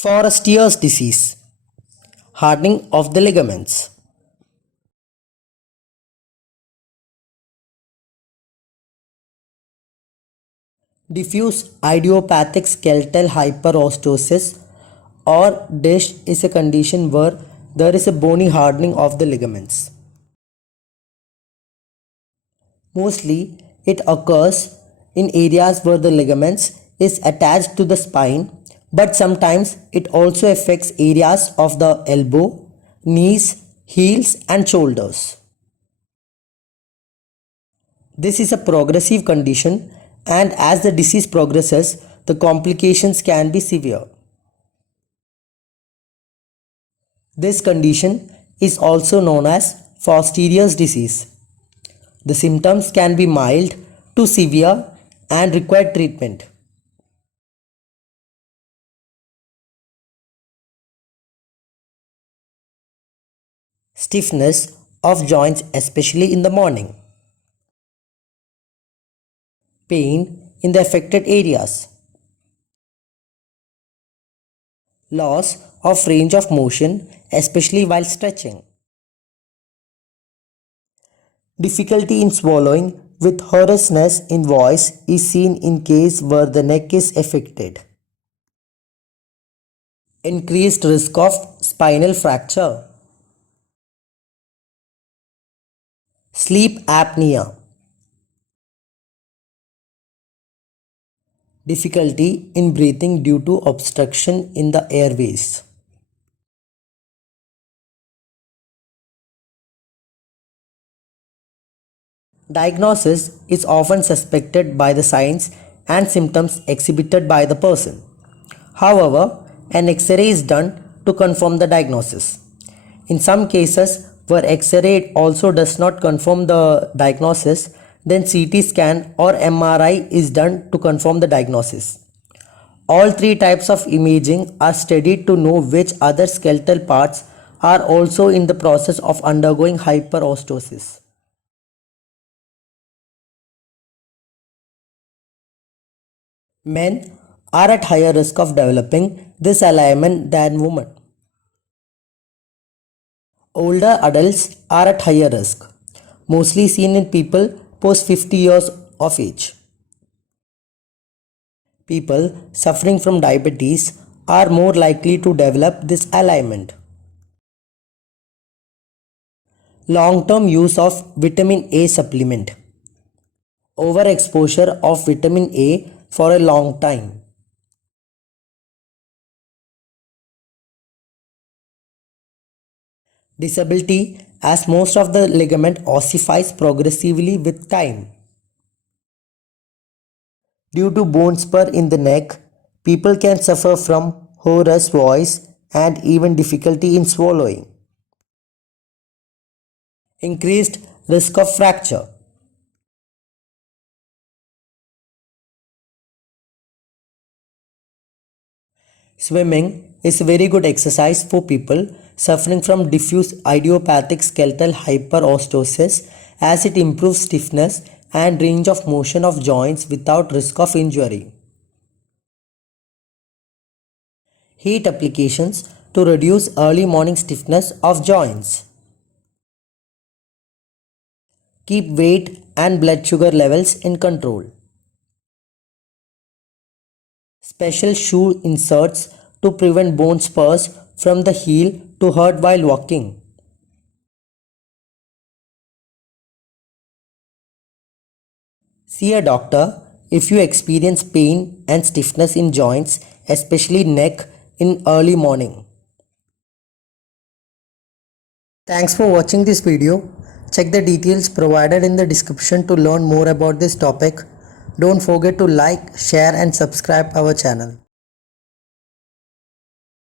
Forstier's disease, hardening of the ligaments. Diffuse idiopathic skeletal hyperostosis or DISH is a condition where there is a bony hardening of the ligaments. Mostly, it occurs in areas where the ligaments is attached to the spine, but sometimes it also affects areas of the elbow, knees, heels and shoulders. This is a progressive condition, and as the disease progresses, the complications can be severe. This condition is also known as Forstier's disease. The symptoms can be mild to severe and require treatment. Stiffness of joints, especially in the morning. Pain in the affected areas. Loss of range of motion, especially while stretching. Difficulty in swallowing with hoarseness in voice is seen in case where the neck is affected. Increased risk of spinal fracture. Sleep apnea. Difficulty in breathing due to obstruction in the airways. Diagnosis is often suspected by the signs and symptoms exhibited by the person. However, an X-ray is done to confirm the diagnosis. In some cases where X-ray also does not confirm the diagnosis, then CT scan or MRI is done to confirm the diagnosis. All three types of imaging are studied to know which other skeletal parts are also in the process of undergoing hyperostosis. Men are at higher risk of developing this alignment than women. Older adults are at higher risk, mostly seen in people post 50 years of age. People suffering from diabetes are more likely to develop this alignment. Long-term use of vitamin A supplement. Overexposure of vitamin A for a long time. Disability, as most of the ligament ossifies progressively with time. Due to bone spur in the neck, people can suffer from hoarse voice and even difficulty in swallowing. Increased risk of fracture. Swimming is a very good exercise for people suffering from diffuse idiopathic skeletal hyperostosis, as it improves stiffness and range of motion of joints without risk of injury. Heat applications to reduce early morning stiffness of joints. Keep weight and blood sugar levels in control. Special shoe inserts to prevent bone spurs from the heel to hurt while walking. See a doctor if you experience pain and stiffness in joints, especially neck, in early morning. Thanks for watching this video. Check the details provided in the description to learn more about this topic. Don't forget to like, share and subscribe our channel.